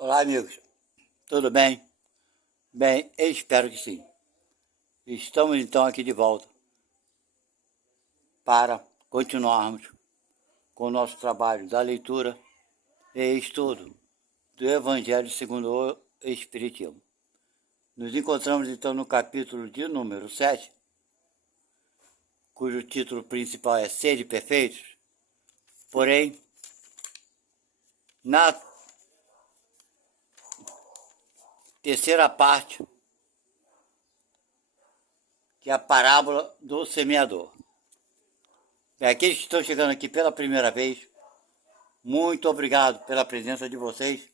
Olá, amigos. Tudo bem? Bem, eu espero que sim. Estamos então aqui de volta para continuarmos com o nosso trabalho da leitura e estudo do Evangelho segundo o Espiritismo. Nos encontramos então no capítulo de número 7, cujo título principal é Sede Perfeitos, porém, na terceira parte, que é a parábola do semeador. Aqueles que estão chegando aqui pela primeira vez, muito obrigado pela presença de vocês.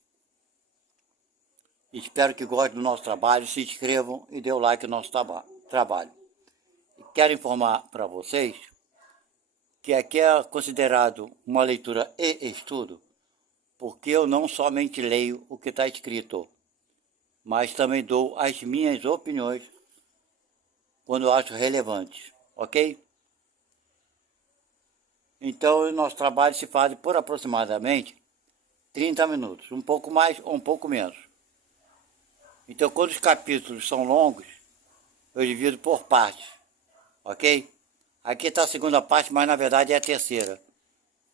Espero que gostem do nosso trabalho, se inscrevam e dê o like no nosso trabalho. Quero informar para vocês que aqui é considerado uma leitura e estudo, porque eu não somente leio o que está escrito, mas também dou as minhas opiniões quando acho relevantes, ok? Então, o nosso trabalho se faz por aproximadamente 30 minutos, um pouco mais ou um pouco menos. Então, quando os capítulos são longos, eu divido por partes, ok? Aqui está a segunda parte, mas na verdade é a terceira,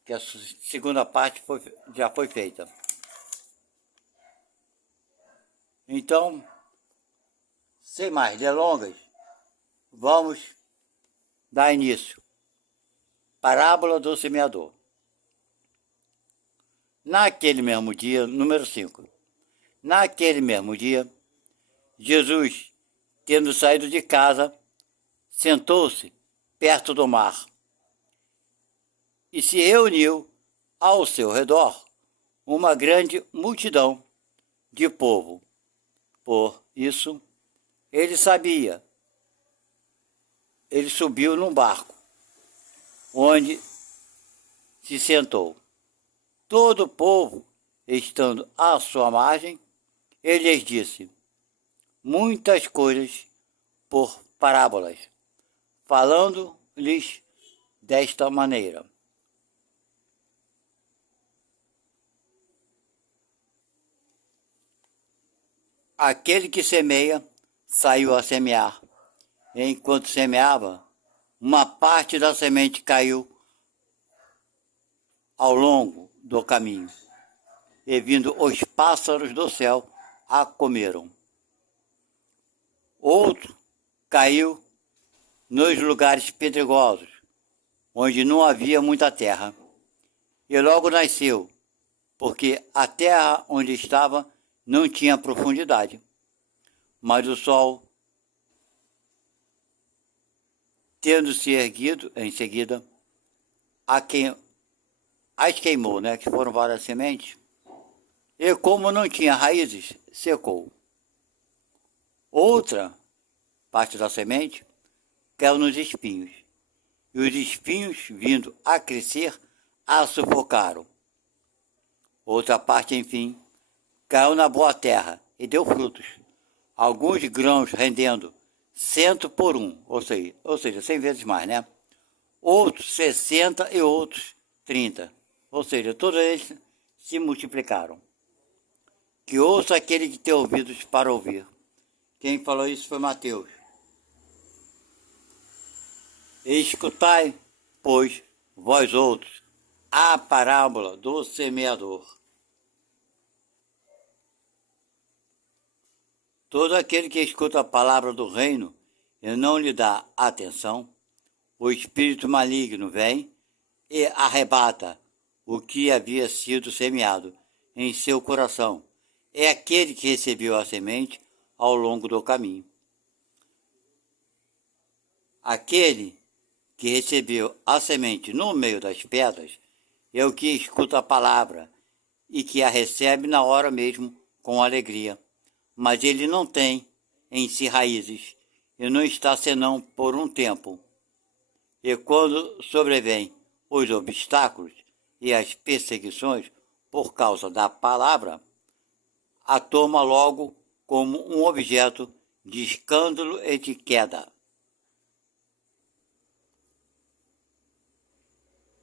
que a segunda parte já foi feita. Então, sem mais delongas, vamos dar início. Parábola do semeador. Naquele mesmo dia, número 5. Naquele mesmo dia, Jesus, tendo saído de casa, sentou-se perto do mar e se reuniu ao seu redor uma grande multidão de povo. Por isso, ele subiu num barco, onde se sentou. Todo o povo, estando à sua margem, ele lhes disse muitas coisas por parábolas, falando-lhes desta maneira. Aquele que semeia saiu a semear. Enquanto semeava, uma parte da semente caiu ao longo do caminho, e vindo os pássaros do céu a comeram. Outro caiu nos lugares pedregosos, onde não havia muita terra, e logo nasceu, porque a terra onde estava não tinha profundidade. Mas o sol, tendo se erguido em seguida, as queimou, que foram várias sementes, e como não tinha raízes, secou. Outra parte da semente caiu nos espinhos, e os espinhos, vindo a crescer, a sufocaram. Outra parte, enfim, caiu na boa terra e deu frutos, alguns grãos rendendo 100 por 1, ou seja, 100 vezes mais, Outros 60 e outros 30, ou seja, todos eles se multiplicaram. Que ouça aquele que tem ouvidos para ouvir. Quem falou isso foi Mateus. Escutai, pois, vós outros, a parábola do semeador. Todo aquele que escuta a palavra do reino e não lhe dá atenção, o espírito maligno vem e arrebata o que havia sido semeado em seu coração. É aquele que recebeu a semente ao longo do caminho. Aquele que recebeu a semente no meio das pedras é o que escuta a palavra e que a recebe na hora mesmo com alegria. Mas ele não tem em si raízes e não está senão por um tempo. E quando sobrevêm os obstáculos e as perseguições por causa da palavra, a toma logo como um objeto de escândalo e de queda.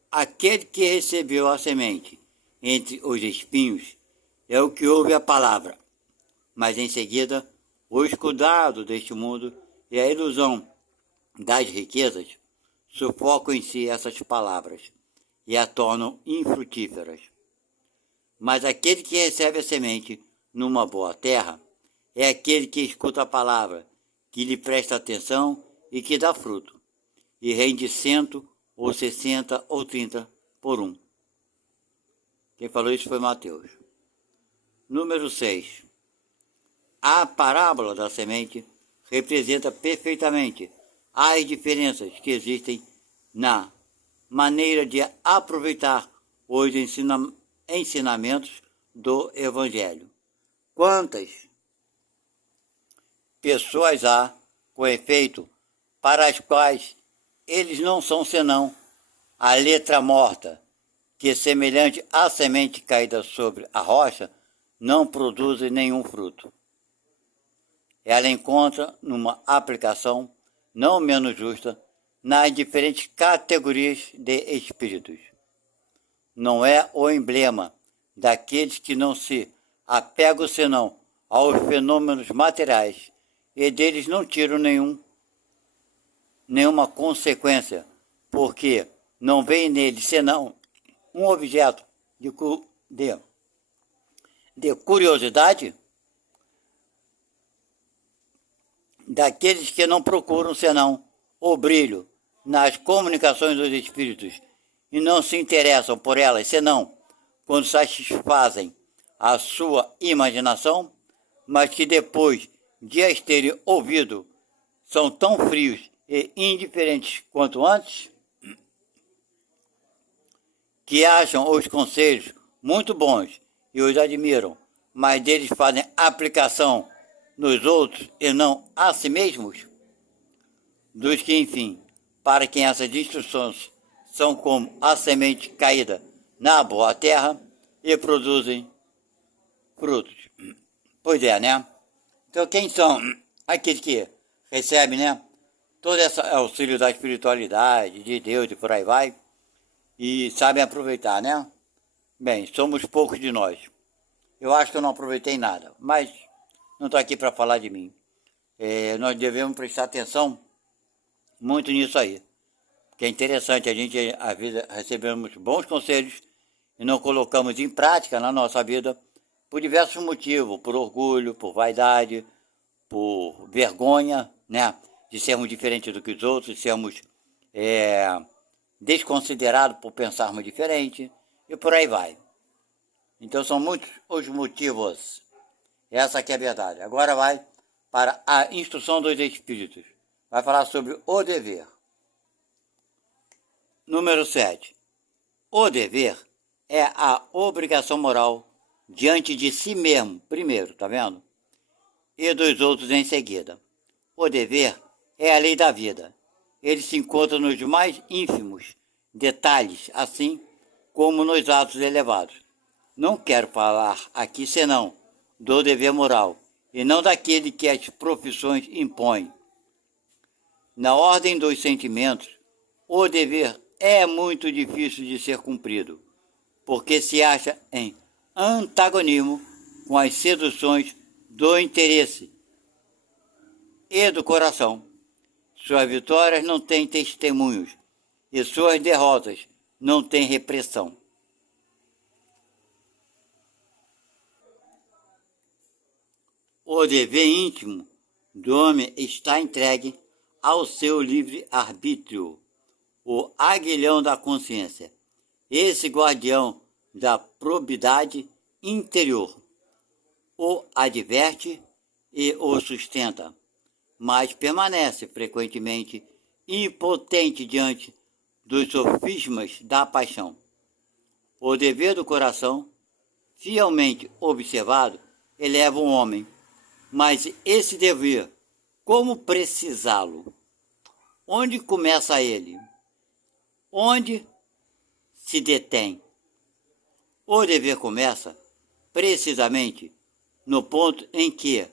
Aquele que recebeu a semente entre os espinhos é o que ouve a palavra, mas em seguida os cuidados deste mundo e a ilusão das riquezas sufocam em si essas palavras e a tornam infrutíferas. Mas aquele que recebe a semente numa boa terra é aquele que escuta a palavra, que lhe presta atenção e que dá fruto, e rende 100 ou 60 ou 30 por um. Quem falou isso foi Mateus. Número 6. A parábola da semente representa perfeitamente as diferenças que existem na maneira de aproveitar os ensinamentos do Evangelho. Quantas pessoas há, com efeito, para as quais eles não são senão a letra morta, que, semelhante à semente caída sobre a rocha, não produzem nenhum fruto. Ela encontra numa aplicação não menos justa nas diferentes categorias de espíritos. Não é o emblema daqueles que não se apegam senão aos fenômenos materiais e deles não tiram nenhuma consequência, porque não vem nele senão um objeto de curiosidade, daqueles que não procuram senão o brilho nas comunicações dos espíritos e não se interessam por elas senão quando satisfazem a sua imaginação, mas que depois de as terem ouvido são tão frios e indiferentes quanto antes, que acham os conselhos muito bons e os admiram, mas deles fazem aplicação nos outros e não a si mesmos, dos que, enfim, para quem essas instruções são como a semente caída na boa terra e produzem frutos. Pois é, né? Então quem são aqueles que recebem, né, todo esse auxílio da espiritualidade, de Deus e por aí vai, e sabem aproveitar, né? Bem, somos poucos de nós. Eu acho que eu não aproveitei nada, mas não estou aqui para falar de mim. Nós devemos prestar atenção muito nisso aí. Porque é interessante, a gente às vezes recebemos bons conselhos e não colocamos em prática na nossa vida por diversos motivos, por orgulho, por vaidade, por vergonha, né, de sermos diferentes do que os outros, de sermos desconsiderados por pensarmos diferente e por aí vai. Então são muitos os motivos. Essa aqui é a verdade. Agora vai para a instrução dos espíritos. Vai falar sobre o dever. Número 7. O dever é a obrigação moral diante de si mesmo, primeiro, tá vendo? E dos outros em seguida. O dever é a lei da vida. Ele se encontra nos mais ínfimos detalhes, assim como nos atos elevados. Não quero falar aqui senão do dever moral, e não daquele que as profissões impõem. Na ordem dos sentimentos, o dever é muito difícil de ser cumprido, porque se acha em antagonismo com as seduções do interesse e do coração. Suas vitórias não têm testemunhos, e suas derrotas não têm repressão. O dever íntimo do homem está entregue ao seu livre-arbítrio, o aguilhão da consciência, esse guardião da probidade interior, o adverte e o sustenta, mas permanece frequentemente impotente diante dos sofismas da paixão. O dever do coração, fielmente observado, eleva o homem. Mas esse dever, como precisá-lo? Onde começa ele? Onde se detém? O dever começa, precisamente, no ponto em que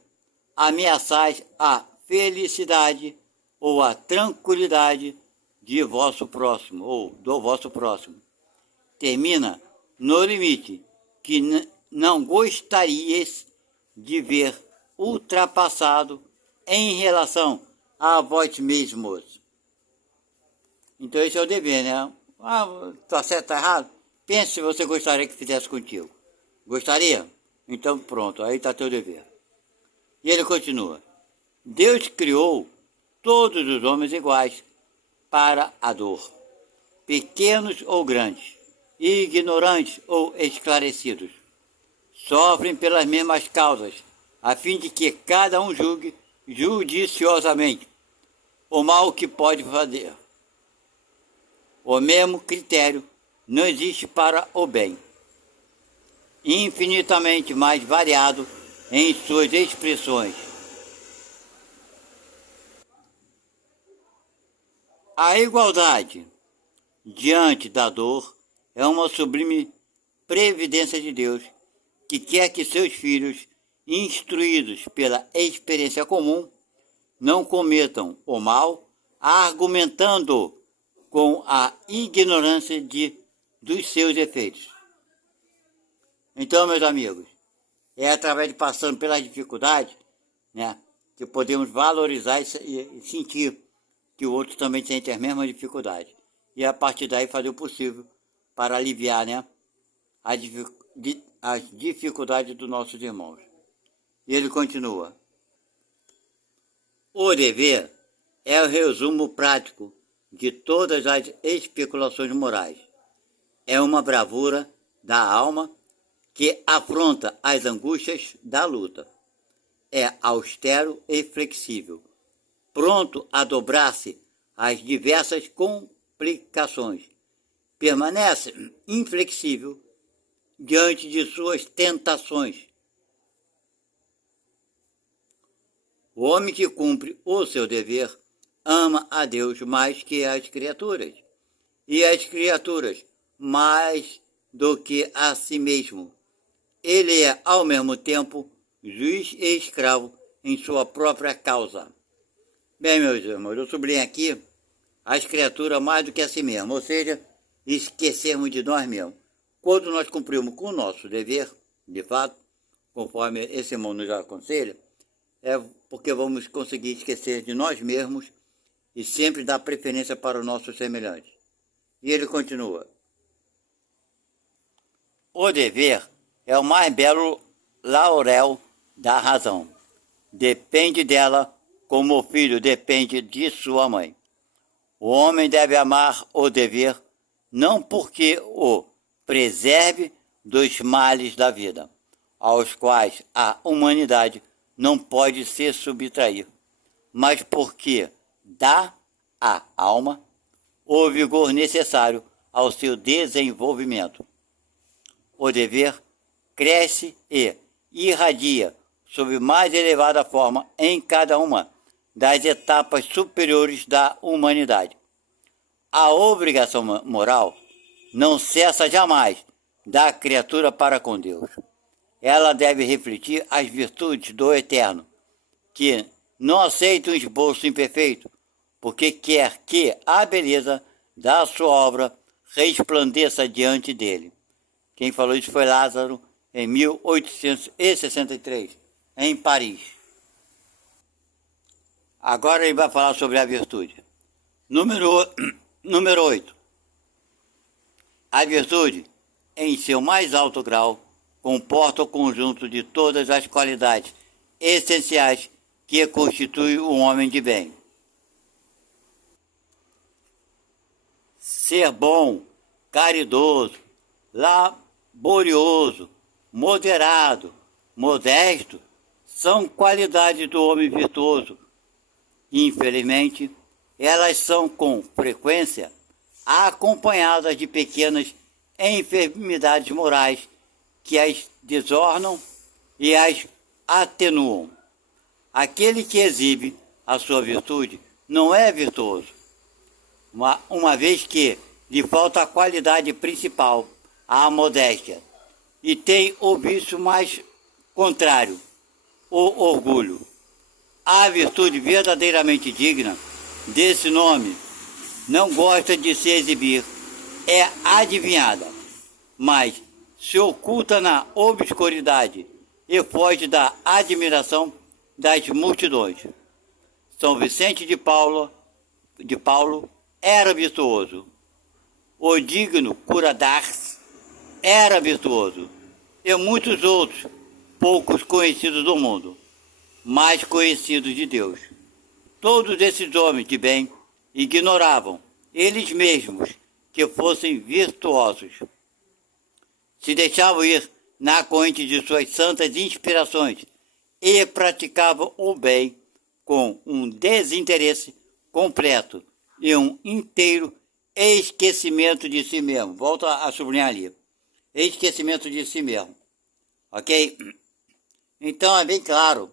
ameaçais a felicidade ou a tranquilidade de vosso próximo, ou do vosso próximo. Termina no limite que não gostarias de ver ultrapassado em relação a vós mesmos. Então esse é o dever, né? Tá certo, tá errado? Pense se você gostaria que fizesse contigo. Gostaria? Então pronto, aí está teu dever. E ele continua. Deus criou todos os homens iguais para a dor, pequenos ou grandes, ignorantes ou esclarecidos. Sofrem pelas mesmas causas, a fim de que cada um julgue judiciosamente o mal que pode fazer. O mesmo critério não existe para o bem, infinitamente mais variado em suas expressões. A igualdade diante da dor é uma sublime previdência de Deus, que quer que seus filhos, instruídos pela experiência comum, não cometam o mal, argumentando com a ignorância dos seus efeitos. Então, meus amigos, é através de passando pelas dificuldades, né, que podemos valorizar e sentir que o outro também sente as mesmas dificuldades. E a partir daí fazer o possível para aliviar, né, as dificuldades dos nossos irmãos. E ele continua. O dever é o resumo prático de todas as especulações morais. É uma bravura da alma que afronta as angústias da luta. É austero e flexível, pronto a dobrar-se às diversas complicações. Permanece inflexível diante de suas tentações. O homem que cumpre o seu dever ama a Deus mais que as criaturas, e as criaturas mais do que a si mesmo. Ele é, ao mesmo tempo, juiz e escravo em sua própria causa. Bem, meus irmãos, eu sublinho aqui as criaturas mais do que a si mesmo, ou seja, esquecermos de nós mesmos. Quando nós cumprimos com o nosso dever, de fato, conforme esse irmão nos aconselha, é porque vamos conseguir esquecer de nós mesmos e sempre dar preferência para o nosso semelhante. E ele continua. O dever é o mais belo laurel da razão. Depende dela como o filho depende de sua mãe. O homem deve amar o dever não porque o preserve dos males da vida, aos quais a humanidade não pode se subtrair, mas porque dá à alma o vigor necessário ao seu desenvolvimento. O dever cresce e irradia sob mais elevada forma em cada uma das etapas superiores da humanidade. A obrigação moral não cessa jamais da criatura para com Deus. Ela deve refletir as virtudes do Eterno, que não aceita um esboço imperfeito, porque quer que a beleza da sua obra resplandeça diante dele. Quem falou isso foi Lázaro, em 1863, em Paris. Agora ele vai falar sobre a virtude. Número 8. A virtude, em seu mais alto grau, comporta o conjunto de todas as qualidades essenciais que constituem o homem de bem. Ser bom, caridoso, laborioso, moderado, modesto, são qualidades do homem virtuoso. Infelizmente, elas são com frequência acompanhadas de pequenas enfermidades morais que as desornam e as atenuam. Aquele que exibe a sua virtude não é virtuoso, uma vez que lhe falta a qualidade principal, a modéstia, e tem o vício mais contrário, o orgulho. A virtude verdadeiramente digna desse nome não gosta de se exibir, é adivinhada, mas se oculta na obscuridade e foge da admiração das multidões. São Vicente de Paulo era virtuoso. O digno cura d'Ars era virtuoso. E muitos outros, poucos conhecidos do mundo, mais conhecidos de Deus. Todos esses homens de bem ignoravam, eles mesmos, que fossem virtuosos. Se deixavam ir na corrente de suas santas inspirações e praticavam o bem com um desinteresse completo e um inteiro esquecimento de si mesmo. Volto a sublinhar ali. Esquecimento de si mesmo. Ok? Então é bem claro,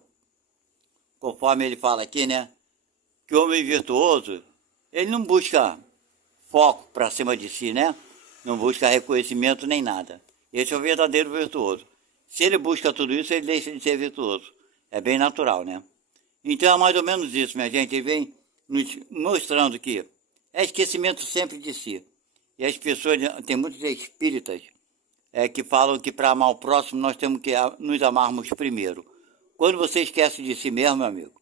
conforme ele fala aqui, né? Que o homem virtuoso, ele não busca foco para cima de si, né? Não busca reconhecimento nem nada. Esse é o verdadeiro virtuoso. Se ele busca tudo isso, ele deixa de ser virtuoso. É bem natural, né? Então é mais ou menos isso, minha gente. Ele vem nos mostrando que é esquecimento sempre de si. E as pessoas, tem muitos espíritas que falam que para amar o próximo nós temos que nos amarmos primeiro. Quando você esquece de si mesmo, meu amigo,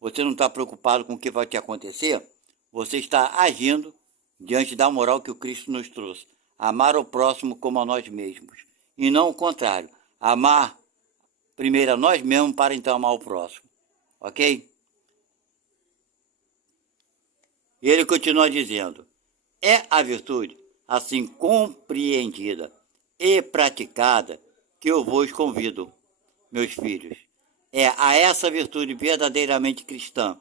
você não está preocupado com o que vai te acontecer, você está agindo diante da moral que o Cristo nos trouxe. Amar o próximo como a nós mesmos. E não o contrário. Amar primeiro a nós mesmos para então amar o próximo. Ok? E ele continua dizendo: é a virtude assim compreendida e praticada que eu vos convido, meus filhos. É a essa virtude verdadeiramente cristã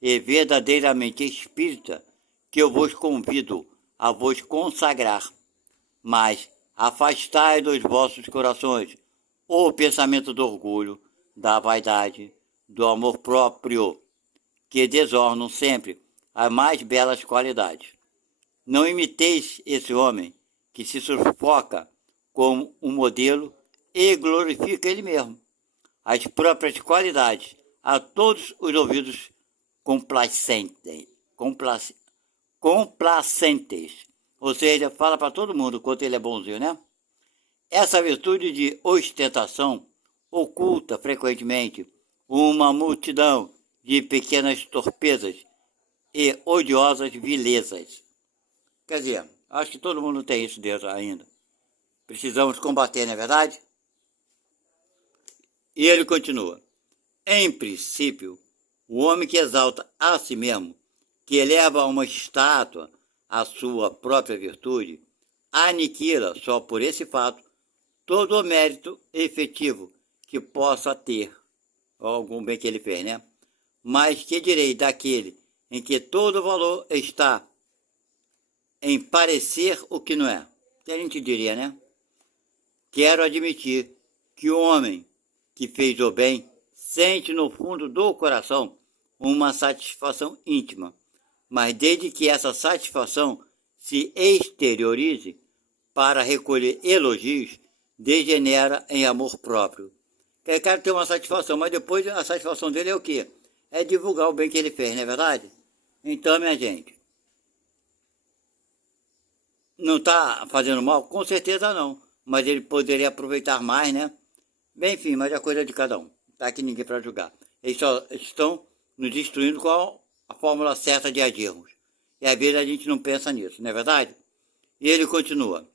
e verdadeiramente espírita que eu vos convido a vos consagrar. Mas afastai dos vossos corações o pensamento do orgulho, da vaidade, do amor próprio, que desornam sempre as mais belas qualidades. Não imiteis esse homem que se sufoca como um modelo e glorifica ele mesmo, as próprias qualidades, a todos os ouvidos complacentes. Ou seja, fala para todo mundo quanto ele é bonzinho, né? Essa virtude de ostentação oculta frequentemente uma multidão de pequenas torpezas e odiosas vilezas. Quer dizer, acho que todo mundo tem isso dentro ainda. Precisamos combater, não é verdade? E ele continua: em princípio, o homem que exalta a si mesmo, que eleva a uma estátua a sua própria virtude, aniquila só por esse fato todo o mérito efetivo que possa ter, ou algum bem que ele fez, né? Mas que direi daquele em que todo o valor está em parecer o que não é? Que a gente diria, né? Quero admitir que o homem que fez o bem sente no fundo do coração uma satisfação íntima, mas desde que essa satisfação se exteriorize para recolher elogios, degenera em amor próprio. O cara tem uma satisfação, mas depois a satisfação dele é o quê? É divulgar o bem que ele fez, não é verdade? Então, minha gente, não está fazendo mal? Com certeza não, mas ele poderia aproveitar mais, né? Bem, enfim, mas é coisa de cada um. Está aqui ninguém para julgar. Eles só estão nos instruindo qual a fórmula certa de agirmos. E às vezes a gente não pensa nisso, não é verdade? E ele continua: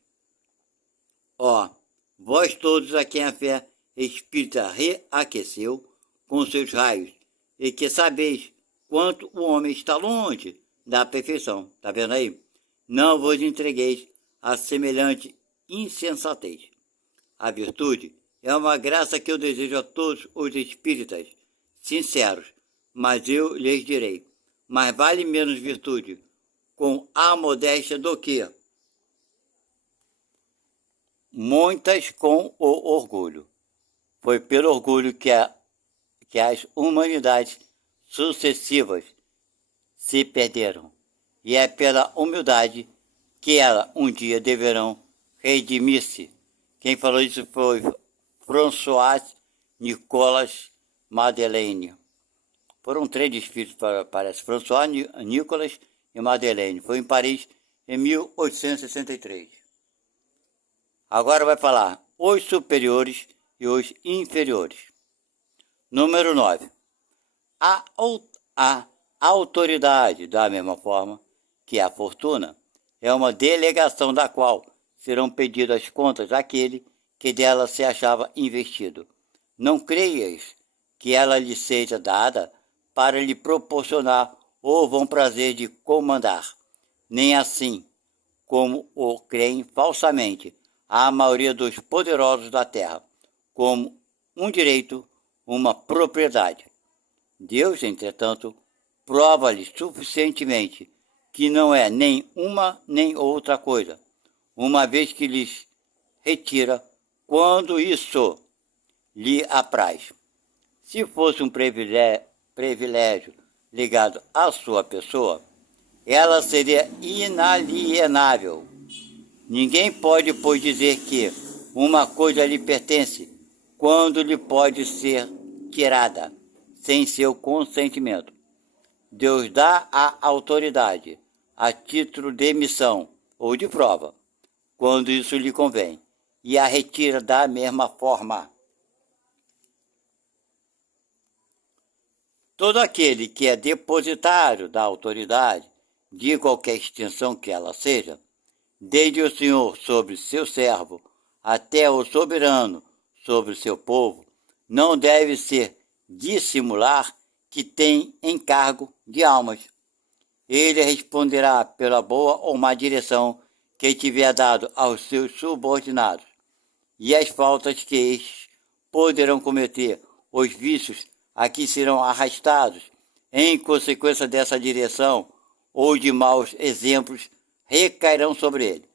ó, vós todos a quem a fé espírita reaqueceu com seus raios, e que sabeis quanto o homem está longe da perfeição. Está vendo aí? Não vos entregueis a semelhante insensatez. A virtude é uma graça que eu desejo a todos os espíritas sinceros, mas eu lhes direi: mais vale menos virtude com a modéstia do que muitas com o orgulho. Foi pelo orgulho que as humanidades sucessivas se perderam, e é pela humildade que elas um dia deverão redimir-se. Quem falou isso foi François Nicolas Madeleine. Foram três espíritos, parece, François, Nicolas e Madeleine. Foi em Paris em 1863. Agora vai falar os superiores e os inferiores. Número 9. A autoridade, da mesma forma que a fortuna, é uma delegação da qual serão pedidas contas àquele que dela se achava investido. Não creias que ela lhe seja dada para lhe proporcionar o bom prazer de comandar, nem assim como o creem falsamente a maioria dos poderosos da terra, como um direito, uma propriedade. Deus, entretanto, prova-lhes suficientemente que não é nem uma nem outra coisa, uma vez que lhes retira quando isso lhe apraz. Se fosse um privilégio ligado à sua pessoa, ela seria inalienável. Ninguém pode, pois, dizer que uma coisa lhe pertence quando lhe pode ser tirada sem seu consentimento. Deus dá a autoridade a título de missão ou de prova, quando isso lhe convém, e a retira da mesma forma. Todo aquele que é depositário da autoridade, de qualquer extensão que ela seja, desde o Senhor sobre seu servo até o soberano sobre seu povo, não deve ser dissimular que tem encargo de almas. Ele responderá pela boa ou má direção que tiver dado aos seus subordinados, e as faltas que estes poderão cometer, os vícios a que serão arrastados em consequência dessa direção ou de maus exemplos, recairão sobre ele,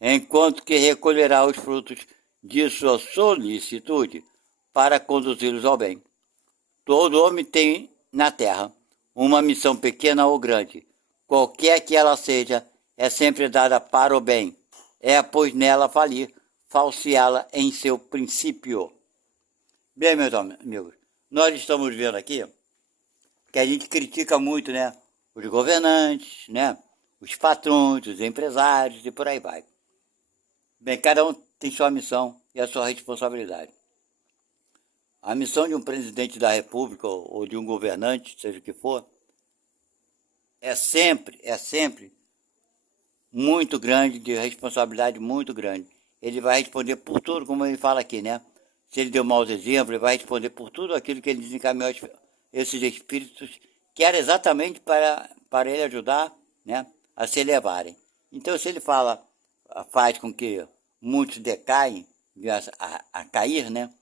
enquanto que recolherá os frutos de sua solicitude para conduzi-los ao bem. Todo homem tem na terra uma missão pequena ou grande, qualquer que ela seja, é sempre dada para o bem. É, pois, nela falir, falseá-la em seu princípio. Bem, meus amigos, nós estamos vendo aqui que a gente critica muito, né, os governantes, né, os patrões, os empresários e por aí vai. Bem, cada um tem sua missão e a sua responsabilidade. A missão de um presidente da República ou de um governante, seja o que for, é sempre muito grande, de responsabilidade muito grande. Ele vai responder por tudo, como ele fala aqui, né? Se ele deu maus exemplos, ele vai responder por tudo aquilo que ele desencaminhou esses espíritos, que era exatamente para ele ajudar, né, a se elevarem. Então, se ele faz com que muitos decaem, a cair, né,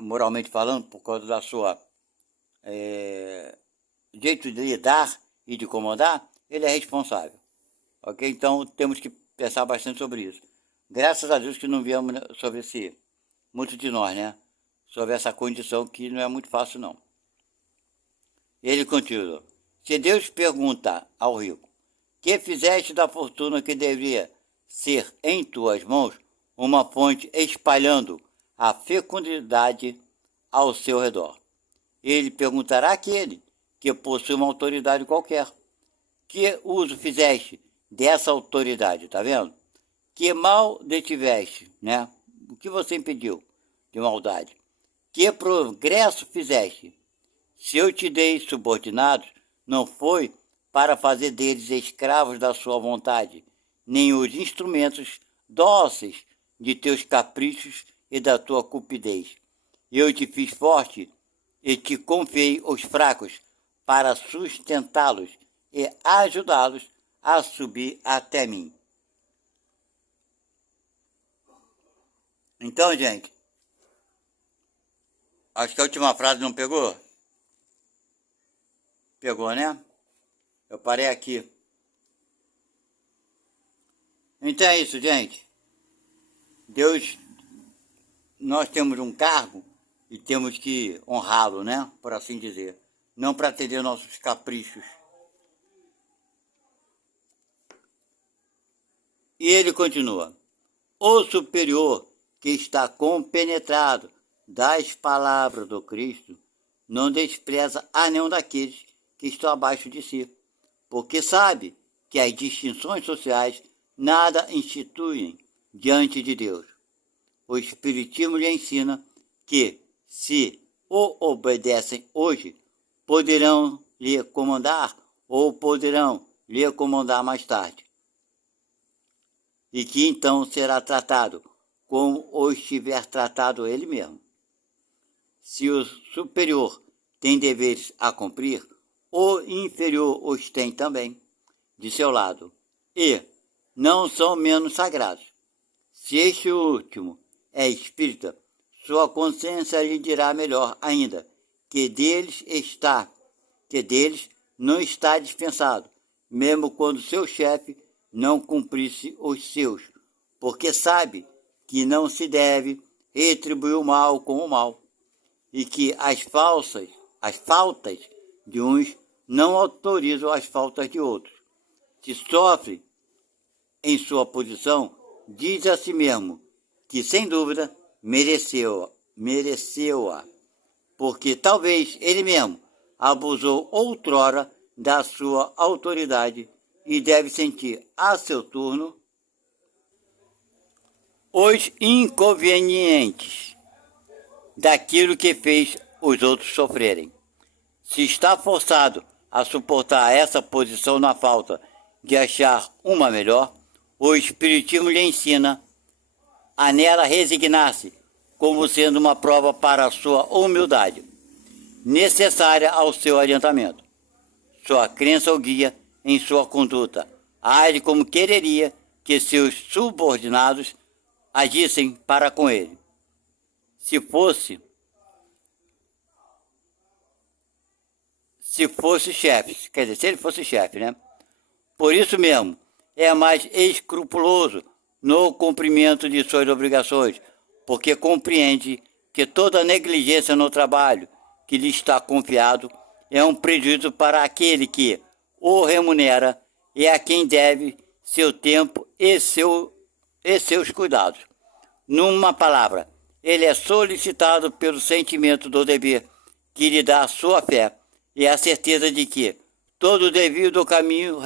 moralmente falando, por causa da sua jeito de lidar e de comandar, ele é responsável. Ok? Então, temos que pensar bastante sobre isso. Graças a Deus que não viemos sobre muitos de nós, né? Sobre essa condição que não é muito fácil, não. Ele continua. Se Deus pergunta ao rico, que fizeste da fortuna que deveria ser em tuas mãos uma fonte espalhando a fecundidade ao seu redor? Ele perguntará àquele que possui uma autoridade qualquer. Que uso fizeste dessa autoridade, tá vendo? Que mal detiveste, né? O que você impediu de maldade? Que progresso fizeste? Se eu te dei subordinados, não foi para fazer deles escravos da sua vontade, nem os instrumentos dóceis de teus caprichos e da tua cupidez. Eu te fiz forte e te confiei os fracos para sustentá-los e ajudá-los a subir até mim. Então, gente, acho que a última frase não pegou? Pegou, né? Eu parei aqui. Então é isso, gente. Deus, nós temos um cargo e temos que honrá-lo, né? Por assim dizer. Não para atender nossos caprichos. E ele continua. O superior que está compenetrado das palavras do Cristo não despreza a nenhum daqueles que estão abaixo de si, porque sabe que as distinções sociais nada instituem diante de Deus. O Espiritismo lhe ensina que, se o obedecem hoje, poderão lhe comandar ou poderão lhe comandar mais tarde. E que então será tratado como o estiver tratado ele mesmo. Se o superior tem deveres a cumprir, o inferior os tem também, de seu lado, e não são menos sagrados. Se este último é espírita, sua consciência lhe dirá melhor ainda que deles não está dispensado, mesmo quando seu chefe não cumprisse os seus, porque sabe que não se deve retribuir o mal com o mal, e que as faltas de uns não autorizam as faltas de outros. Se sofre em sua posição, diz a si mesmo que, sem dúvida, mereceu-a, porque talvez ele mesmo abusou outrora da sua autoridade e deve sentir, a seu turno, os inconvenientes daquilo que fez os outros sofrerem. Se está forçado a suportar essa posição na falta de achar uma melhor, o Espiritismo lhe ensina a nela resignar-se como sendo uma prova para a sua humildade, necessária ao seu orientamento. Sua crença o guia em sua conduta. Age como quereria que seus subordinados agissem para com ele. Se fosse chefe, quer dizer, se ele fosse chefe, né? Por isso mesmo, é mais escrupuloso no cumprimento de suas obrigações, porque compreende que toda negligência no trabalho que lhe está confiado é um prejuízo para aquele que o remunera e a quem deve seu tempo e seus cuidados. Numa palavra, ele é solicitado pelo sentimento do dever que lhe dá a sua fé e a certeza de que todo o devido caminho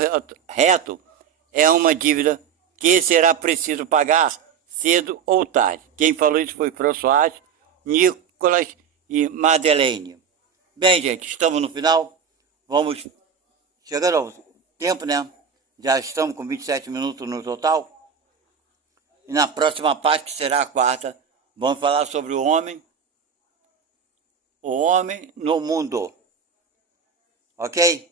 reto é uma dívida que será preciso pagar cedo ou tarde. Quem falou isso foi François, Nicolas e Madeleine. Bem, gente, estamos no final. Vamos chegando ao tempo, né? Já estamos com 27 minutos no total. E na próxima parte, que será a quarta, vamos falar sobre o homem no mundo. Ok?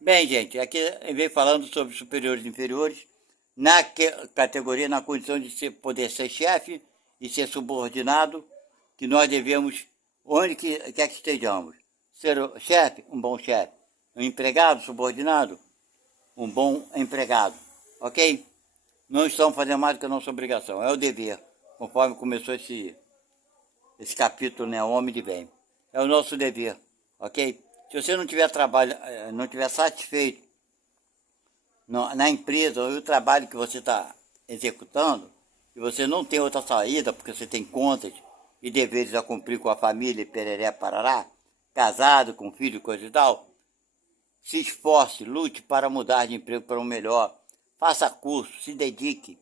Bem, gente, aqui eu venho falando sobre superiores e inferiores, na categoria, na condição de poder ser chefe e ser subordinado, que nós devemos, onde quer que estejamos, ser o chefe, um bom chefe, um empregado subordinado, um bom empregado, ok? Não estamos fazendo mais do que a nossa obrigação, é o dever, conforme começou esse capítulo, né, o homem de bem. É o nosso dever, ok? Se você não tiver trabalho, não tiver satisfeito na empresa ou no trabalho que você está executando, e você não tem outra saída, porque você tem contas e deveres a cumprir com a família, e pereré, parará, casado, com filho, coisa e tal, se esforce, lute para mudar de emprego para um melhor, faça curso, se dedique,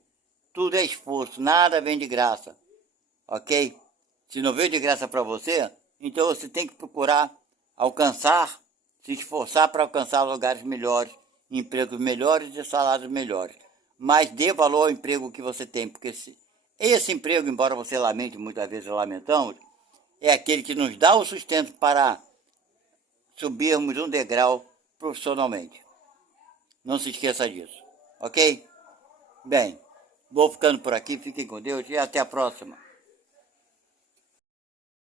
tudo é esforço, nada vem de graça, ok? Se não veio de graça para você, então você tem que procurar alcançar, se esforçar para alcançar lugares melhores, empregos melhores e salários melhores. Mas dê valor ao emprego que você tem, porque esse emprego, embora você lamente, muitas vezes lamentamos, é aquele que nos dá o sustento para subirmos um degrau profissionalmente. Não se esqueça disso, ok? Bem, vou ficando por aqui, fiquem com Deus e até a próxima.